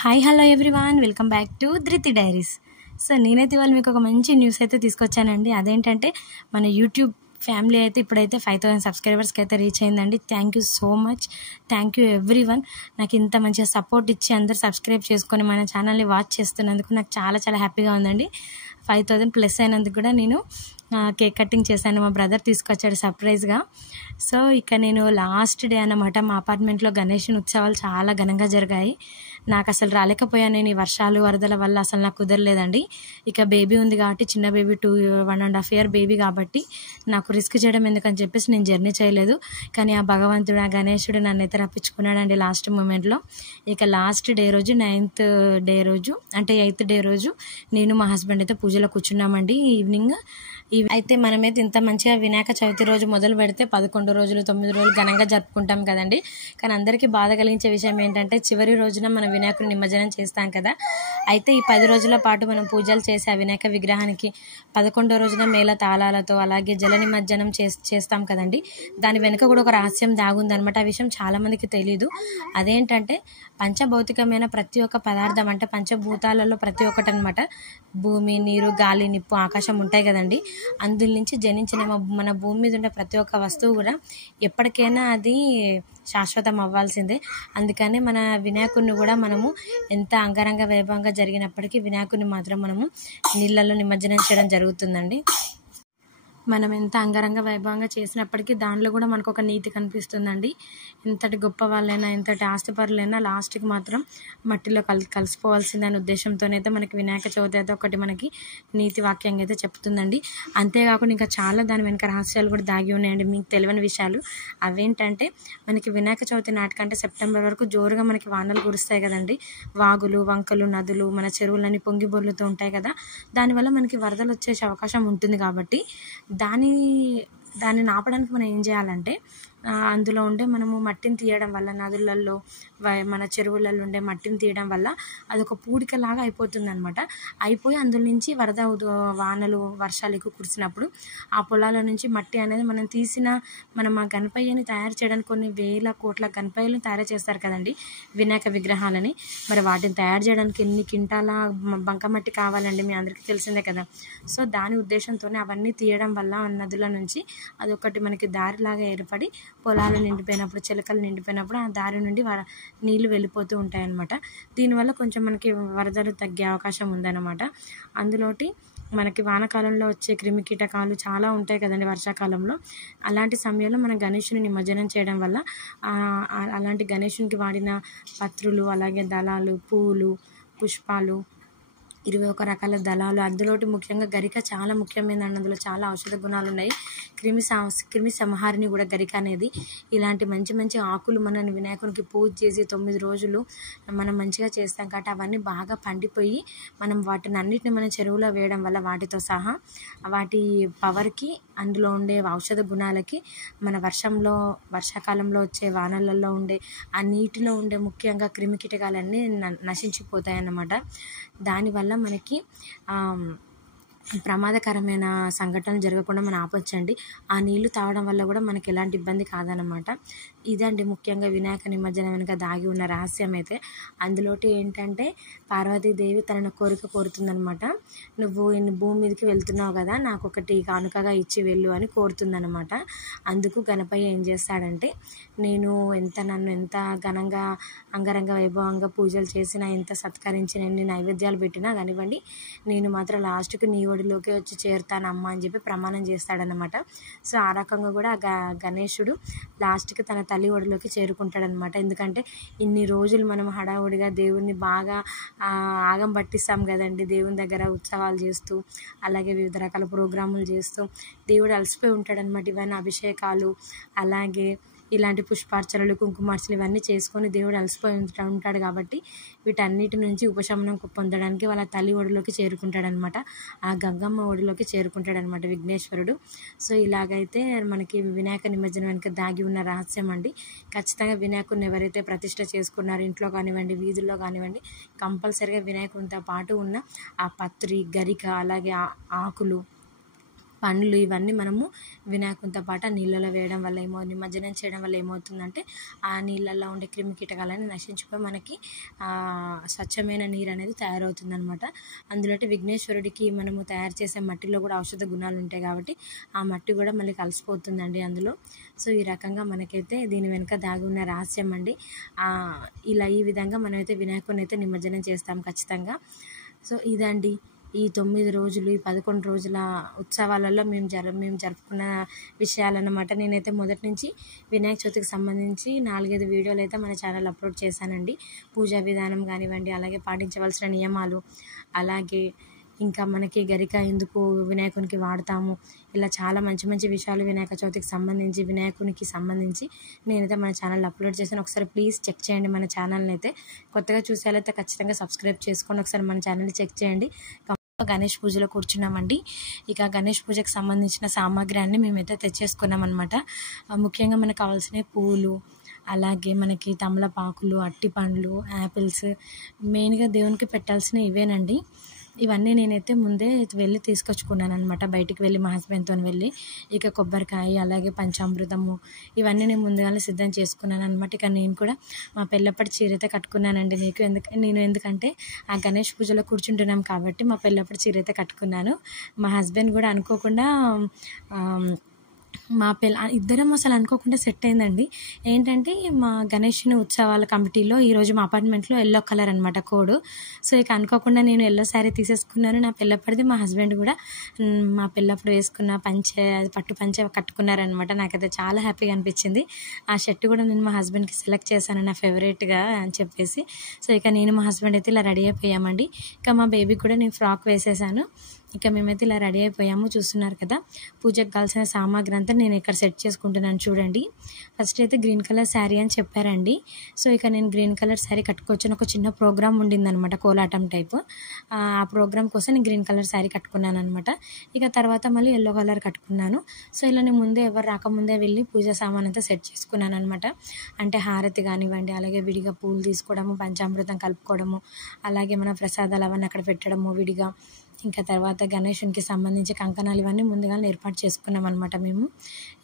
Hi hello everyone, welcome back to ధృతి diaries. So నేనైతే ఇవాళ మీకు ఒక మంచి న్యూస్ అయితే తీసుకొచ్చానండి. అదేంటంటే మన యూట్యూబ్ ఫ్యామిలీ అయితే ఇప్పుడైతే 5000 సబ్స్క్రైబర్స్కి అయితే రీచ్ అయిందండి. Thank you so much, thank you everyone. నాకు ఇంత మంచిగా సపోర్ట్ ఇచ్చి అందరు సబ్స్క్రైబ్ చేసుకొని మన ఛానల్ని వాచ్ చేస్తున్నందుకు నాకు చాలా చాలా హ్యాపీగా ఉందండి. 5000 ప్లస్ అయినందుకు కూడా నేను కేక్ కటింగ్ చేశాను. మా బ్రదర్ తీసుకొచ్చాడు సర్ప్రైజ్గా. సో ఇక నేను లాస్ట్ డే అన్నమాట మా అపార్ట్మెంట్లో గణేష్ ఉత్సవాలు చాలా ఘనంగా జరిగాయి. నాకు అసలు రాలేకపోయాను నేను, ఈ వర్షాలు వరదల వల్ల అసలు నాకు కుదరలేదండి. ఇక బేబీ ఉంది కాబట్టి, చిన్న బేబీ 1.5 year బేబీ కాబట్టి నాకు రిస్క్ చేయడం ఎందుకని చెప్పేసి నేను జర్నీ చేయలేదు. కానీ ఆ భగవంతుడు, ఆ గణేశుడు నన్ను అయితే రప్పించుకున్నాడండి లాస్ట్ మూమెంట్లో. ఇక లాస్ట్ డే రోజు 9th డే రోజు అంటే 8th డే రోజు నేను మా హస్బెండ్ అయితే పూజలో కూర్చున్నామండి. ఈవినింగ్ అయితే మనమైతే ఇంత మంచిగా వినాయక చవితి రోజు మొదలు పెడితే 11 రోజులు 9 రోజులు ఘనంగా జరుపుకుంటాం కదండి. కానీ అందరికీ బాధ కలిగించే విషయం ఏంటంటే చివరి రోజున మనం వినాయకుడిని నిమజ్జనం చేస్తాం కదా. అయితే ఈ 10 రోజుల పాటు మనం పూజలు చేసి ఆ వినాయక విగ్రహానికి 11వ రోజున మేళ తాళాలతో అలాగే జల నిమజ్జనం చేస్తాం కదండి. దాని వెనుక కూడా ఒక రహస్యం దాగుందనమాట. ఆ విషయం చాలా మందికి తెలీదు. అదేంటంటే పంచభౌతికమైన ప్రతి ఒక్క పదార్థం అంటే పంచభూతాలలో ప్రతి ఒక్కటి అనమాట. భూమి, నీరు, గాలి, నిప్పు, ఆకాశం ఉంటాయి కదండి. అందులో నుంచి జనించిన మన భూమి మీద ఉండే ప్రతి ఒక్క వస్తువు కూడా ఎప్పటికైనా అది శాశ్వతం అవ్వాల్సిందే. అందుకని మన వినాయకుడిని కూడా మనము ఎంత అంగరంగ వైభవంగా జరిగినప్పటికీ వినాయకుడిని మాత్రం మనము నీళ్ళల్లో నిమజ్జనం చేయడం జరుగుతుందండి. మనం ఎంత అంగరంగ వైభవంగా చేసినప్పటికీ దానిలో కూడా మనకు ఒక నీతి కనిపిస్తుందండి. ఎంతటి గొప్ప వాళ్ళైనా, ఎంతటి ఆస్తిపరులైనా లాస్ట్కి మాత్రం మట్టిలో కలిసిపోవాల్సిందనే ఉద్దేశంతోనైతే మనకి వినాయక చవితి అయితే ఒకటి మనకి నీతి వాక్యంగా అయితే చెప్తుందండి. అంతేకాకుండా ఇంకా చాలా దాని వెనుక రహస్యాలు కూడా దాగి ఉన్నాయండి, మీకు తెలియని విషయాలు. అవేంటంటే మనకి వినాయక చవితి నాటికంటే సెప్టెంబర్ వరకు జోరుగా మనకి వానలు కురుస్తాయి కదండి. వాగులు, వంకలు, నదులు, మన చెరువులన్నీ పొంగి బొర్లుతూ ఉంటాయి కదా. దానివల్ల మనకి వరదలు వచ్చేసే అవకాశం ఉంటుంది కాబట్టి దాన్ని ఆపడానికి మనం ఏం చేయాలంటే అందులో ఉండే మనము మట్టిని తీయడం వల్ల, నదులలో మన చెరువులలో ఉండే మట్టిని తీయడం వల్ల అదొక పూడికలాగా అయిపోతుంది అనమాట. అయిపోయి అందులో నుంచి వరద వానలు వర్షాలు ఎక్కువ కురిసినప్పుడు ఆ పొలాల నుంచి మట్టి అనేది మనం ఆ గణపయ్యని తయారు చేయడానికి కొన్ని వేల కోట్ల గణపయ్యలను తయారు చేస్తారు కదండి వినాయక విగ్రహాలని. మరి వాటిని తయారు చేయడానికి ఎన్ని కింటాల బంకమట్టి కావాలండి, మీ అందరికీ తెలిసిందే కదా. సో దాని ఉద్దేశంతోనే అవన్నీ తీయడం వల్ల నదుల నుంచి అదొకటి మనకి దారిలాగా ఏర్పడి పొలాలు నిండిపోయినప్పుడు, చిలకలు నిండిపోయినప్పుడు ఆ దారి నుండి నీళ్లు వెళ్ళిపోతూ ఉంటాయన్నమాట. దీనివల్ల కొంచెం మనకి వరదలు తగ్గే అవకాశం ఉందన్నమాట. అందులోటి మనకి వానాకాలంలో వచ్చే క్రిమి కీటకాలు చాలా ఉంటాయి కదండి వర్షాకాలంలో. అలాంటి సమయంలో మనం గణేషుని నిమజ్జనం చేయడం వల్ల అలాంటి గణేషునికి వాడిన పత్రులు, అలాగే దళాలు, పూలు, పుష్పాలు, 21 రకాల దళాలు, అందులోటి ముఖ్యంగా గరిక చాలా ముఖ్యమైనది. అందులో చాలా ఔషధ గుణాలు ఉన్నాయి. క్రిమి సంహారిని కూడా గరిక అనేది. ఇలాంటి మంచి మంచి ఆకులు మనం వినాయకునికి పూజ చేసి 9 రోజులు మనం మంచిగా చేస్తాం కాబట్టి అవన్నీ బాగా పండిపోయి మనం వాటిని అన్నిటిని మనం చెరువులో వేయడం వల్ల వాటితో సహా వాటి పవర్కి, అందులో ఉండే ఔషధ గుణాలకి మన వర్షాకాలంలో వచ్చే వానలలో ఉండే ఆ నీటిలో ఉండే ముఖ్యంగా క్రిమి కీటకాలన్నీ నశించిపోతాయి అన్నమాట. దానివల్ల మనకి ప్రమాదకరమైన సంఘటనలు జరగకుండా మనం ఆపొచ్చండి. ఆ నీళ్లు తాగడం వల్ల కూడా మనకి ఎలాంటి ఇబ్బంది కాదనమాట. ఇదండి ముఖ్యంగా వినాయక నిమజ్జనం వెనుక దాగి ఉన్న రహస్యం అయితే. అందులోటి ఏంటంటే పార్వతీదేవి తనను కోరుతుందనమాట. నువ్వు భూమి మీదకి వెళ్తున్నావు కదా, నాకు ఒకటి కానుకగా ఇచ్చి వెళ్ళు అని కోరుతుందనమాట. అందుకు గణపయ్య ఏం చేస్తాడంటే, నన్ను ఎంత ఘనంగా అంగరంగ వైభవంగా పూజలు చేసినా, ఎంత సత్కరించిన, ఎన్ని నైవేద్యాలు పెట్టినా కానివ్వండి, నేను మాత్రం లాస్ట్కి నీ ఒడిలోకి వచ్చి చేరుతానమ్మా అని చెప్పి ప్రమాణం చేస్తాడనమాట. సో ఆ రకంగా కూడా గణేశుడు లాస్ట్కి తన తల్లి ఒడిలోకి చేరుకుంటాడనమాట. ఎందుకంటే ఇన్ని రోజులు మనం హడావుడిగా దేవుణ్ణి బాగా ఆగం పట్టిస్తాం కదండి, దేవుని దగ్గర ఉత్సవాలు చేస్తూ అలాగే వివిధ రకాల ప్రోగ్రాములు చేస్తూ దేవుడు అలసిపోయి ఉంటాడనమాట. ఇవన్నీ అభిషేకాలు, అలాగే ఇలాంటి పుష్పార్చనలు, కుంకుమార్చనలు ఇవన్నీ చేసుకొని దేవుడు అలసిపోయి ఉంటాడు కాబట్టి వీటన్నిటి నుంచి ఉపశమనం పొందడానికి వాళ్ళ తల్లి ఒడిలోకి చేరుకుంటాడనమాట. ఆ గంగమ్మ ఒడిలోకి చేరుకుంటాడనమాట విఘ్నేశ్వరుడు. సో ఇలాగైతే మనకి వినాయక నిమజ్జనం వెనుక దాగి ఉన్న రహస్యం అండి. ఖచ్చితంగా వినాయకుడిని ఎవరైతే ప్రతిష్ట చేసుకున్నారో ఇంట్లో కానివ్వండి, వీధుల్లో కానివ్వండి, కంపల్సరిగా వినాయకునితో పాటు ఉన్న ఆ పత్రి, గరిక, అలాగే ఆకులు, పండ్లు ఇవన్నీ మనము వినాయకునితో పాటు ఆ నీళ్ళలో వేయడం వల్ల నిమజ్జనం చేయడం వల్ల ఏమవుతుందంటే ఆ నీళ్ళల్లో ఉండే క్రిమి కీటకాలని నశించిపోయి మనకి స్వచ్ఛమైన నీరు అనేది తయారవుతుందన్నమాట. అందులో విఘ్నేశ్వరుడికి మనము తయారు చేసే మట్టిలో కూడా ఔషధ గుణాలు ఉంటాయి కాబట్టి ఆ మట్టి కూడా మళ్ళీ కలిసిపోతుందండి అందులో. సో ఈ రకంగా మనకైతే దీని వెనుక దాగి ఉన్న రహస్యం అండి. ఇలా ఈ విధంగా మనమైతే వినాయకుడిని అయితే నిమజ్జనం చేస్తాం ఖచ్చితంగా. సో ఇదండి ఈ 9 రోజులు, ఈ 11 రోజుల ఉత్సవాలలో మేము జరుపుకున్న విషయాలన్నమాట. నేనైతే మొదటి నుంచి వినాయక చవితికి సంబంధించి 4-5 వీడియోలు అయితే మన ఛానల్ అప్లోడ్ చేశానండి. పూజా విధానం కానివ్వండి, అలాగే పాటించవలసిన నియమాలు, అలాగే ఇంకా మనకి గరిక ఎందుకు వినాయకునికి వాడతాము, ఇలా చాలా మంచి మంచి విషయాలు వినాయక చవితికి సంబంధించి, వినాయకునికి సంబంధించి నేనైతే మన ఛానల్ అప్లోడ్ చేశాను. ఒకసారి ప్లీజ్ చెక్ చేయండి మన ఛానల్ని అయితే. కొత్తగా చూసేవాళ్ళైతే ఖచ్చితంగా సబ్స్క్రైబ్ చేసుకోండి. ఒకసారి మన ఛానల్ని చెక్ చేయండి. గణేష్ పూజలో కూర్చున్నామండి. ఇక గణేష్ పూజకు సంబంధించిన సామాగ్రి అన్ని మేమైతే తెచ్చేసుకున్నాం అనమాట. ముఖ్యంగా మనకు కావాల్సిన పూలు, అలాగే మనకి తమలపాకులు, అట్టిపండ్లు, యాపిల్స్, మెయిన్గా దేవునికి పెట్టాల్సిన ఇవేనండి. ఇవన్నీ నేనైతే ముందే వెళ్ళి తీసుకొచ్చుకున్నాను అనమాట, బయటికి వెళ్ళి మా హస్బెండ్తో వెళ్ళి. ఇక కొబ్బరికాయ, అలాగే పంచామృతము, ఇవన్నీ నేను ముందుగానే సిద్ధం చేసుకున్నాను అనమాట. ఇక నేను కూడా మా పెళ్ళప్పటి చీర అయితే కట్టుకున్నానండి. ఎందుకంటే ఆ గణేష్ పూజలో కూర్చుంటున్నాం కాబట్టి మా పెళ్ళప్పటి చీర అయితే కట్టుకున్నాను. మా హస్బెండ్ కూడా అనుకోకుండా ఇద్దరం అసలు అనుకోకుండా సెట్ అయిందండి. ఏంటంటే మా గణేషుని ఉత్సవాల కమిటీలో ఈరోజు మా అపార్ట్మెంట్లో ఎల్లో కలర్ అనమాట కోడ్. సో ఇక అనుకోకుండా నేను ఎల్లో శారీ తీసేసుకున్నాను. నా పెళ్ళప్పటిది మా హస్బెండ్ కూడా మా పెళ్ళప్పుడు వేసుకున్న పట్టు పంచె కట్టుకున్నారనమాట. నాకైతే చాలా హ్యాపీగా అనిపించింది. ఆ షర్ట్ కూడా నేను మా హస్బెండ్కి సెలెక్ట్ చేశాను నా ఫేవరెట్గా అని చెప్పేసి. సో ఇక నేను మా హస్బెండ్ అయితే ఇలా రెడీ అయిపోయామండి. ఇక మా బేబీకి కూడా నేను ఫ్రాక్ వేసేసాను. ఇక మేమైతే ఇలా రెడీ అయిపోయాము. చూస్తున్నారు కదా పూజకు కావాల్సిన సామాగ్రి అంతా నేను ఇక్కడ సెట్ చేసుకుంటున్నాను చూడండి. ఫస్ట్ అయితే గ్రీన్ కలర్ శారీ అని చెప్పారండి. సో ఇక నేను గ్రీన్ కలర్ శారీ కట్టుకొచ్చాను. ఒక చిన్న ప్రోగ్రామ్ ఉండిందనమాట, కోలాటం టైప్. ఆ ప్రోగ్రామ్ కోసం నేను గ్రీన్ కలర్ శారీ కట్టుకున్నాను అనమాట. ఇక తర్వాత మళ్ళీ ఎల్లో కలర్ కట్టుకున్నాను. సో ఇలా నేను ముందే ఎవరు రాకముందే వెళ్ళి పూజా సామాన్ అంతా సెట్ చేసుకున్నాను అనమాట. అంటే హారతి కానివ్వండి, అలాగే విడిగా పూలు తీసుకోవడము, పంచామృతం కలుపుకోవడము, అలాగే మన ప్రసాదాలు అవన్నీ అక్కడ పెట్టడము విడిగా. ఇంకా తర్వాత గణేషునికి సంబంధించి కంకణాలు ఇవన్నీ ముందుగా ఏర్పాటు చేసుకున్నాం అనమాట మేము.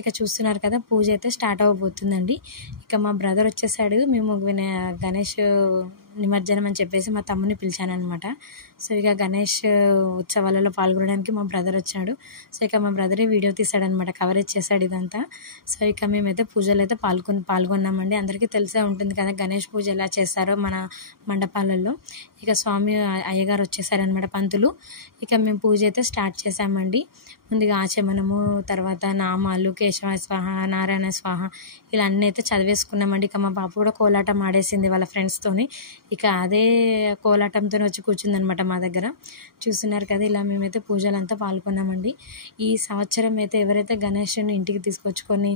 ఇక చూస్తున్నారు కదా పూజ అయితే స్టార్ట్ అవ్వబోతుందండి. ఇక మా బ్రదర్ వచ్చేసాడు. మేము గణేష్ నిమజ్జనం అని చెప్పేసి మా తమ్ముని పిలిచానమాట. సో ఇక గణేష్ ఉత్సవాలలో పాల్గొనడానికి మా బ్రదర్ వచ్చాడు. సో ఇక మా బ్రదరే వీడియో తీసాడనమాట, కవరేజ్ చేశాడు ఇదంతా. సో ఇక మేమైతే పూజలు అయితే పాల్గొన్నామండి. అందరికీ తెలిసే ఉంటుంది కదా గణేష్ పూజ ఎలా చేస్తారో మన మండపాలలో. ఇక స్వామి అయ్యగారు వచ్చేసారనమాట, పంతులు. ఇక మేము పూజ అయితే స్టార్ట్ చేసామండి. ముందుగా ఆచమనము, తర్వాత నామాలు, కేశవ స్వాహ, నారాయణ స్వాహ, ఇలా అన్నీ అయితే చదివేసుకున్నామండి. ఇక మా పాప కూడా కోలాటం ఆడేసింది వాళ్ళ ఫ్రెండ్స్తోని. ఇక అదే కోలాటంతో వచ్చి కూర్చుందనమాట మా దగ్గర. చూస్తున్నారు కదా ఇలా మేమైతే పూజలంతా పాల్గొన్నామండి. ఈ సంవత్సరం అయితే ఎవరైతే గణేషుని ఇంటికి తీసుకొచ్చుకొని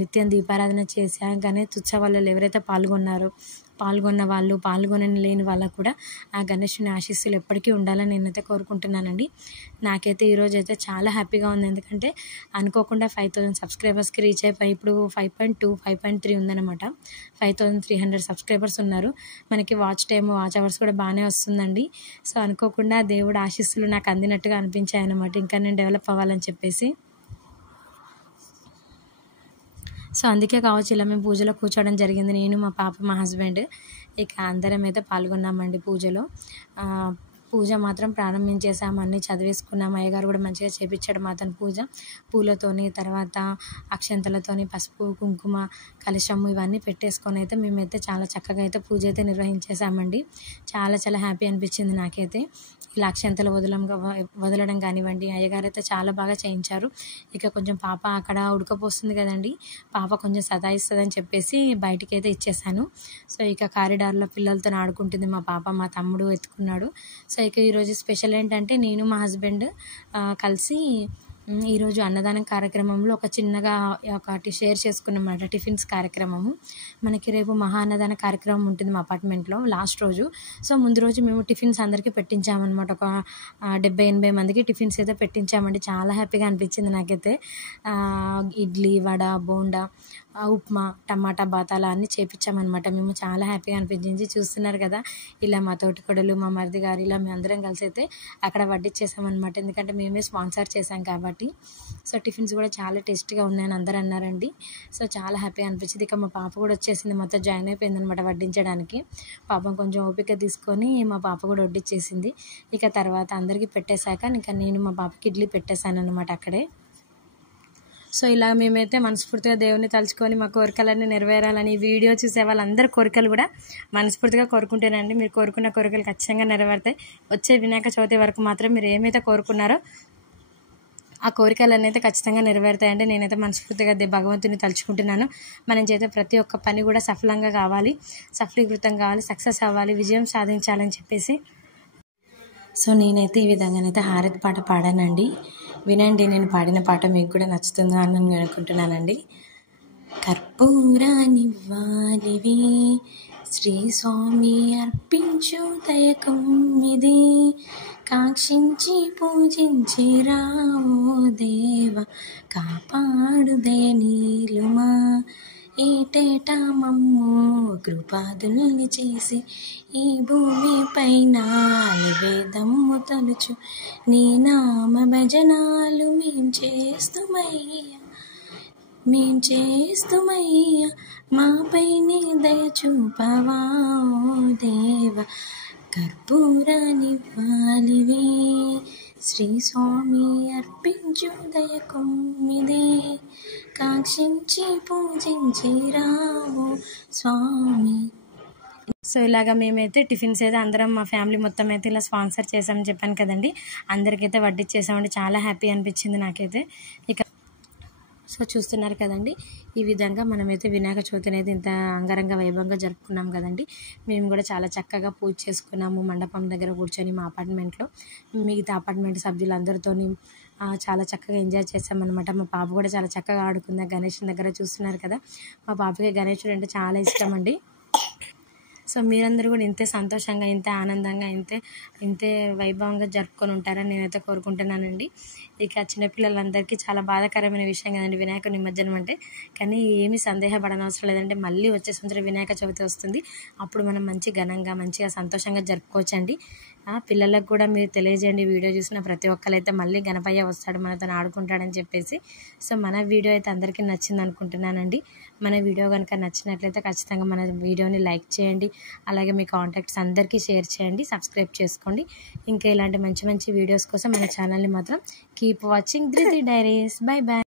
నిత్యం దీపారాధన చేసి గణేష్ ఉత్సవాలలో ఎవరైతే పాల్గొన్న వాళ్ళు, లేని వాళ్ళకు కూడా ఆ గణేషుని ఆశీస్సులు ఎప్పటికీ ఉండాలని నేనైతే కోరుకుంటున్నానండి. నాకైతే ఈరోజు అయితే చాలా హ్యాపీగా ఉంది. ఎందుకంటే అనుకోకుండా 5000 సబ్స్క్రైబర్స్కి రీచ్ అయిపోయి ఇప్పుడు 5.2, 5.3 ఉందన్నమాట. 5300 సబ్స్క్రైబర్స్ ఉన్నారు. మనకి వాచ్ అవర్స్ కూడా బాగానే వస్తుందండి. సో అనుకోకుండా దేవుడు ఆశీస్సులు నాకు అందినట్టుగా అనిపించాయి అన్నమాట. ఇంకా నేను డెవలప్ అవ్వాలని చెప్పేసి. సో అందుకే కావచ్చు ఇలా మేము పూజలో కూర్చోవడం జరిగింది, నేను, మా పాప, మా హస్బెండ్. ఇక అందరం అయితే పాల్గొన్నామండి పూజలో. పూజ మాత్రం ప్రారంభించేసాము, అన్నీ చదివేసుకున్నాము. అయ్యగారు కూడా మంచిగా చేపించాడు మాతను పూజ. పూలతోని, తర్వాత అక్షంతలతోని, పసుపు, కుంకుమ, కలశము ఇవన్నీ పెట్టేసుకొని అయితే మేమైతే చాలా చక్కగా అయితే పూజ అయితే నిర్వహించేసామండి. చాలా చాలా హ్యాపీ అనిపించింది నాకైతే. ఇలా అక్షంతలు వదలడం కానివ్వండి, అయ్యగారు అయితే చాలా బాగా చేయించారు. ఇక కొంచెం పాప అక్కడ ఉడకపోస్తుంది కదండి, పాప కొంచెం సతాయిస్తుందని చెప్పేసి బయటికి అయితే ఇచ్చేసాను. సో ఇక కారిడార్లో పిల్లలతో ఆడుకుంటుంది మా పాప, మా తమ్ముడు ఎత్తుకున్నాడు. సో ఇక ఈరోజు స్పెషల్ ఏంటంటే నేను మా హస్బెండ్ కలిసి ఈరోజు అన్నదానం కార్యక్రమంలో ఒక చిన్నగా ఒకటి షేర్ చేసుకున్నమాట, టిఫిన్స్ కార్యక్రమము. మనకి రేపు మహా అన్నదాన కార్యక్రమం ఉంటుంది మా అపార్ట్మెంట్లో లాస్ట్ రోజు. సో ముందు రోజు మేము టిఫిన్స్ అందరికీ పెట్టించామన్నమాట. ఒక 70-80 మందికి టిఫిన్స్ అయితే పెట్టించామండి. చాలా హ్యాపీగా అనిపించింది నాకైతే. ఇడ్లీ, వడ, బోండా, ఉప్మా, టమాటా బాత్ అలా అన్నీ చేపించామన్నమాట. మేము చాలా హ్యాపీగా అనిపించింది. చూస్తున్నారు కదా, ఇలా మా తోటికోడలు, మా మరిది గారు, ఇలా మేము అందరం కలిసి అయితే అక్కడ వడ్డించేసామన్నమాట. ఎందుకంటే మేమే స్పాన్సర్ చేసాం కాబట్టి. సో టిఫిన్స్ కూడా చాలా టేస్టీగా ఉన్నాయని అందరూ అన్నారండి. సో చాలా హ్యాపీగా అనిపించింది. ఇక మా పాప కూడా వచ్చేసింది, మొత్తం జాయిన్ అయిపోయింది అనమాట వడ్డించడానికి. పాపం కొంచెం ఓపిక తీసుకొని మా పాప కూడా వడ్డించేసింది. ఇక తర్వాత అందరికీ పెట్టేశాక ఇంకా నేను మా పాపకి ఇడ్లీ పెట్టేశాను అనమాట అక్కడే. సో ఇలా మేమైతే మనస్ఫూర్తిగా దేవుని తలుచుకొని మా కోరికలన్నీ నెరవేరాలని, వీడియో చూసే వాళ్ళందరి కోరికలు కూడా మనస్ఫూర్తిగా కోరుకుంటేనండి. మీరు కోరుకున్న కోరికలు ఖచ్చితంగా నెరవేరుతాయి. వచ్చే వినాయక చవితి వరకు మాత్రం మీరు ఏమైతే కోరుకున్నారో ఆ కోరికలన్నీ అయితే ఖచ్చితంగా నెరవేరుతాయండి. నేనైతే మనస్ఫూర్తిగా భగవంతుని తలుచుకుంటున్నాను. మనం చేసే ప్రతి ఒక్క పని కూడా సఫలంగా కావాలి, సఫలీకృతం కావాలి, సక్సెస్ అవ్వాలి, విజయం సాధించాలని చెప్పేసి. సో నేనైతే ఈ విధంగానైతే హారతి పాట పాడానండి. వినండి, నేను పాడిన పాట మీకు కూడా నచ్చుతుందా అని నేను అనుకుంటున్నానండి. కర్పూరానివ్వాలివి శ్రీ స్వామి అర్పించు దయకమ్మిది, కాక్షించి పూజించి రావో దేవ, కాపాడు దయనీలుమా, ఏటేటా మమ్ము కృపాదుల్ని చేసి ఈ భూమి పైన నివేదమ్ము తలుచు, నీ నామ భజనాలు మేం చేస్తుమయ్యా, మాపైనే దయ చూపవా దేవ, కర్పూరానివ్వాలివి శ్రీ స్వామి అర్పించు దయకొమ్మిదే, కాక్షించి పూజించి రావు స్వామి. సో ఇలాగ మేమైతే టిఫిన్స్ అయితే అందరం మా ఫ్యామిలీ మొత్తం అయితే ఇలా స్పాన్సర్ చేసామని చెప్పాను కదండి. అందరికైతే వడ్డించేసామండి. చాలా హ్యాపీ అనిపించింది నాకైతే. ఇక సో చూస్తున్నారు కదండి, ఈ విధంగా మనమైతే వినాయక చవితి అనేది ఇంత అంగరంగ వైభవంగా జరుపుకున్నాం కదండి. మేము కూడా చాలా చక్కగా పూజ చేసుకున్నాము మండపం దగ్గర కూర్చొని మా అపార్ట్మెంట్లో. మిగతా అపార్ట్మెంట్ సభ్యులందరితో చాలా చక్కగా ఎంజాయ్ చేసామన్నమాట. మా పాప కూడా చాలా చక్కగా ఆడుకుంది గణేష్ దగ్గర. చూస్తున్నారు కదా, మా పాపకి గణేశుడు అంటే చాలా ఇష్టం అండి. సో మీరందరూ కూడా ఇంతే సంతోషంగా, ఇంతే ఆనందంగా, ఇంతే వైభవంగా జరుపుకొని ఉంటారని నేనైతే కోరుకుంటున్నానండి. ఇక చిన్నపిల్లలందరికీ చాలా బాధాకరమైన విషయం కదండి వినాయక నిమజ్జనం అంటే. కానీ ఏమీ సందేహపడనవసరం లేదంటే మళ్ళీ వచ్చే సంవత్సరం వినాయక చవితి వస్తుంది. అప్పుడు మనం మంచి ఘనంగా, మంచిగా, సంతోషంగా జరుపుకోవచ్చండి. పిల్లలకు కూడా మీరు తెలియజేయండి, వీడియో చూసిన ప్రతి ఒక్కరైతే మళ్ళీ గణపయ్య వస్తాడు మనతో ఆడుకుంటాడని చెప్పేసి. సో మన వీడియో అయితే అందరికీ నచ్చింది అనుకుంటున్నానండి. మన వీడియో కనుక నచ్చినట్లయితే ఖచ్చితంగా మన వీడియోని లైక్ చేయండి. అలాగే మీ కాంటాక్ట్స్ అందరికీ షేర్ చేయండి, సబ్స్క్రైబ్ చేసుకోండి. ఇంకా ఇలాంటి మంచి మంచి వీడియోస్ కోసం మన ఛానల్ని మాత్రం keep watching Dhruti diaries. Bye bye.